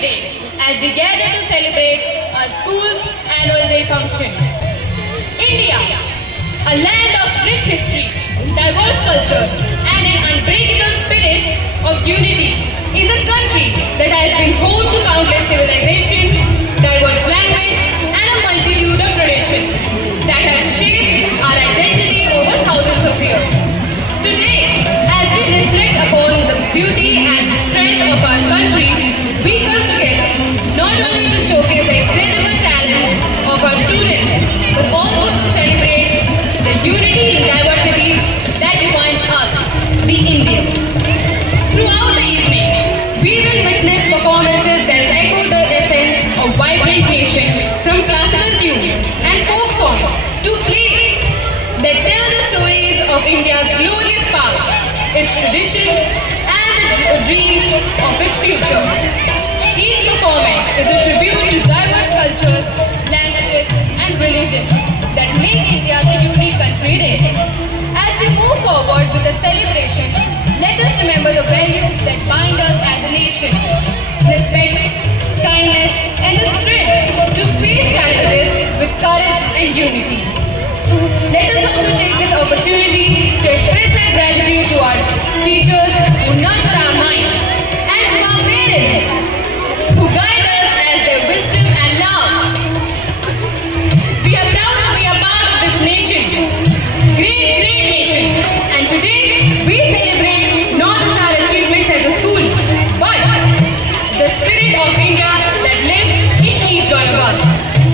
today as we gather to celebrate our school's annual day function. India, a land of rich history, diverse culture, and an unbreakable spirit of unity, is a country that has been home to countless civilizations, diverse language, and a multitude of traditions that have shaped our identity over thousands of years. Today, as we reflect upon the beauty and strength of our country, we come together not only to showcase the incredible talents of our students, but also to celebrate the unity in diversity that defines us, the Indians. Throughout the evening, we will witness performances that echo the essence of vibrant nation, from classical tunes and folk songs to plays that tell the stories of India's glorious past, its traditions, and the dreams of its future. Each performance is a tribute to diverse cultures, languages, and religions that make India the unique country it is. As we move forward with the celebration, let us remember the values that bind us as a nation: respect, kindness, and the strength to face challenges with courage and unity. Let us also take this opportunity to express our gratitude to our teachers who nurture our minds, and to our parents who guide us as their wisdom and love. We are proud to be a part of this nation, great nation, and today we celebrate not just our achievements as a school, but the spirit of India that lives in each one of us.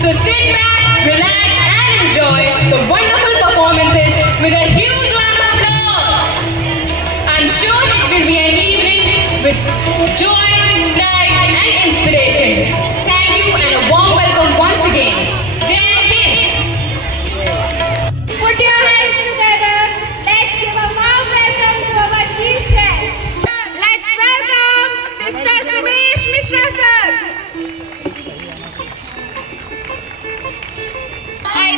So sit back, relax, and enjoy the wonderful performances with a huge round of applause. I'm sure it will be an evening with joy, pride, and inspiration. Thank you and a warm welcome once again. Jai Hind! Put your hands together. Let's give a warm welcome to our chief guest. Let's welcome Mr. Sumesh Mishra sir. I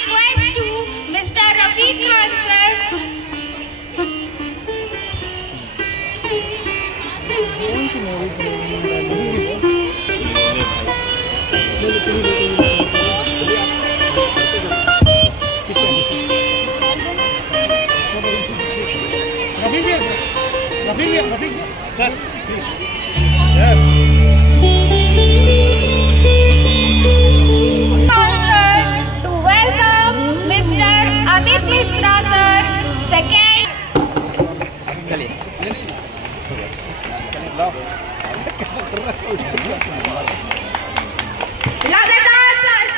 request to Mr. Rafiq Khan sir. Sir. Yes. Sir, to welcome Mr. Amit Mishra sir, second.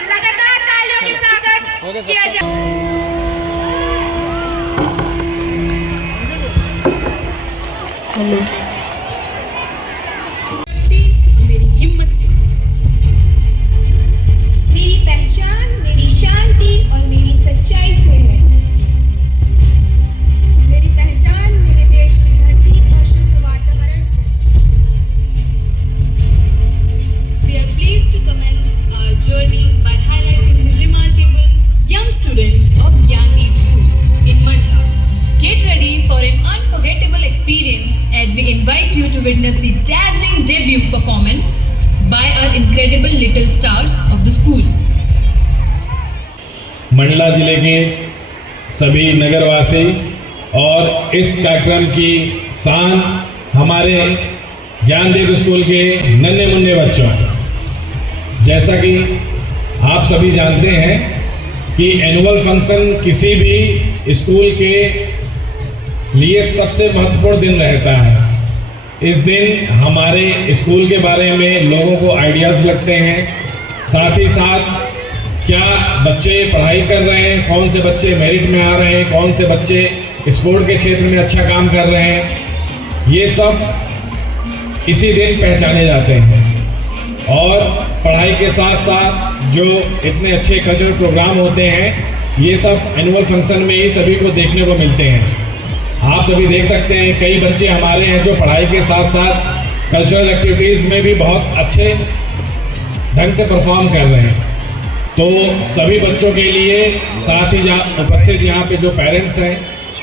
लगातार तालियों के स्वागत किया जाए। मेरी हिम्मत से, मेरी पहचान मेरी शांति और मेरी सच्चाई से है। मेरी पहचान मेरे देश की धरती और शुद्ध वातावरण से। we are pleased to commence our journey by highlighting the remarkable young students of Gyandeep School in Mandla. Get ready for an unforgettable experience as we invite you to witness the dazzling debut performance by our incredible little stars of the school. Mandla जिले के सभी नगरवासी और इस कार्यक्रम की शान हमारे Gyandeep school के नन्हे मुन्ने बच्चों। जैसा कि आप सभी जानते हैं कि एनुअल फंक्शन किसी भी स्कूल के लिए सबसे महत्वपूर्ण दिन रहता है। इस दिन हमारे स्कूल के बारे में लोगों को आइडियाज़ लगते हैं, साथ ही साथ क्या बच्चे पढ़ाई कर रहे हैं, कौन से बच्चे मेरिट में आ रहे हैं, कौन से बच्चे स्पोर्ट के क्षेत्र में अच्छा काम कर रहे हैं, ये सब इसी दिन पहचाने जाते हैं। और पढ़ाई के साथ साथ जो इतने अच्छे कल्चरल प्रोग्राम होते हैं, ये सब एनुअल फंक्शन में ही सभी को देखने को मिलते हैं। आप सभी देख सकते हैं कई बच्चे हमारे हैं जो पढ़ाई के साथ साथ कल्चरल एक्टिविटीज़ में भी बहुत अच्छे ढंग से परफॉर्म कर रहे हैं। तो सभी बच्चों के लिए, साथ ही उपस्थित यहाँ पे जो पेरेंट्स हैं,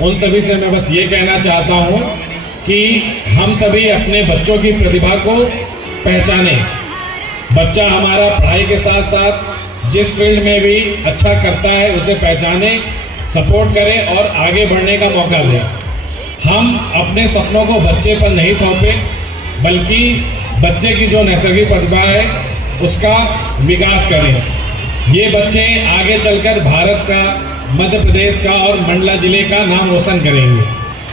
उन सभी से मैं बस ये कहना चाहता हूँ कि हम सभी अपने बच्चों की प्रतिभा को पहचानें। बच्चा हमारा पढ़ाई के साथ साथ जिस फील्ड में भी अच्छा करता है उसे पहचाने, सपोर्ट करें और आगे बढ़ने का मौका दें। हम अपने सपनों को बच्चे पर नहीं थोपें, बल्कि बच्चे की जो नैसर्गिक प्रतिभा है उसका विकास करें। ये बच्चे आगे चलकर भारत का, मध्य प्रदेश का और मंडला जिले का नाम रोशन करेंगे।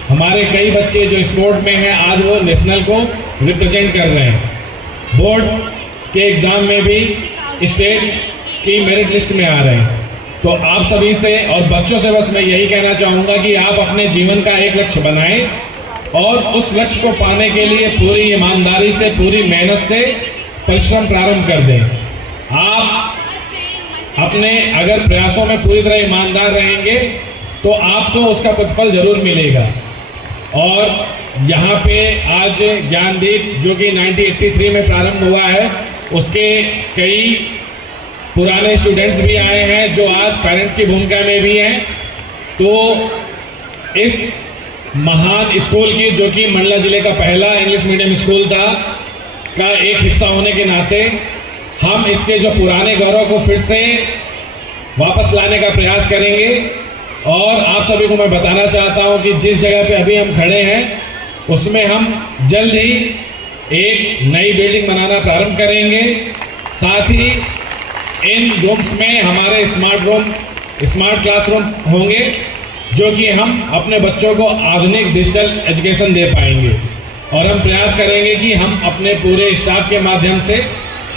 हमारे कई बच्चे जो स्पोर्ट में हैं आज वो नेशनल को रिप्रेजेंट कर रहे हैं। बोर्ड के एग्ज़ाम में भी स्टेट्स की मेरिट लिस्ट में आ रहे हैं। तो आप सभी से और बच्चों से बस मैं यही कहना चाहूँगा कि आप अपने जीवन का एक लक्ष्य बनाएं और उस लक्ष्य को पाने के लिए पूरी ईमानदारी से, पूरी मेहनत से परिश्रम प्रारंभ कर दें। आप अपने अगर प्रयासों में पूरी तरह ईमानदार रहेंगे तो आपको उसका प्रतिफल जरूर मिलेगा। और यहाँ पे आज ज्ञानदीप जो कि 1983 में प्रारंभ हुआ है, उसके कई पुराने स्टूडेंट्स भी आए हैं जो आज पेरेंट्स की भूमिका में भी हैं। तो इस महान स्कूल की, जो कि मंडला जिले का पहला इंग्लिश मीडियम स्कूल था, का एक हिस्सा होने के नाते हम इसके जो पुराने गौरव को फिर से वापस लाने का प्रयास करेंगे। और आप सभी को मैं बताना चाहता हूं कि जिस जगह पे अभी हम खड़े हैं उसमें हम जल्द ही एक नई बिल्डिंग बनाना प्रारंभ करेंगे। साथ ही इन रूम्स में हमारे स्मार्ट क्लासरूम होंगे, जो कि हम अपने बच्चों को आधुनिक डिजिटल एजुकेशन दे पाएंगे। और हम प्रयास करेंगे कि हम अपने पूरे स्टाफ के माध्यम से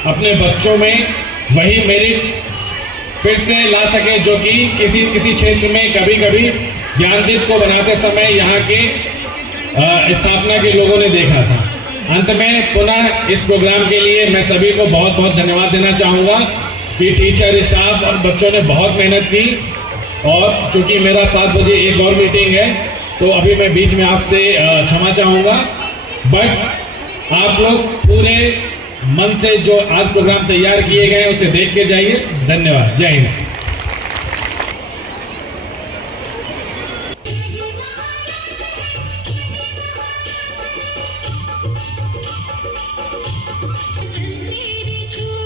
अपने बच्चों में वही मेरिट फिर से ला सके जो कि किसी क्षेत्र में कभी कभी ज्ञानदीप को बनाते समय यहाँ के स्थापना के लोगों ने देखा था। अंत में पुनः इस प्रोग्राम के लिए मैं सभी को बहुत बहुत धन्यवाद देना चाहूँगा कि टीचर, स्टाफ और बच्चों ने बहुत मेहनत की। और चूँकि मेरा 7 बजे एक और मीटिंग है तो अभी मैं बीच में आपसे क्षमा चाहूँगा, बट आप लोग पूरे मन से जो आज प्रोग्राम तैयार किए गए उसे देख के जाइए। धन्यवाद। जय हिंद। चंदेरी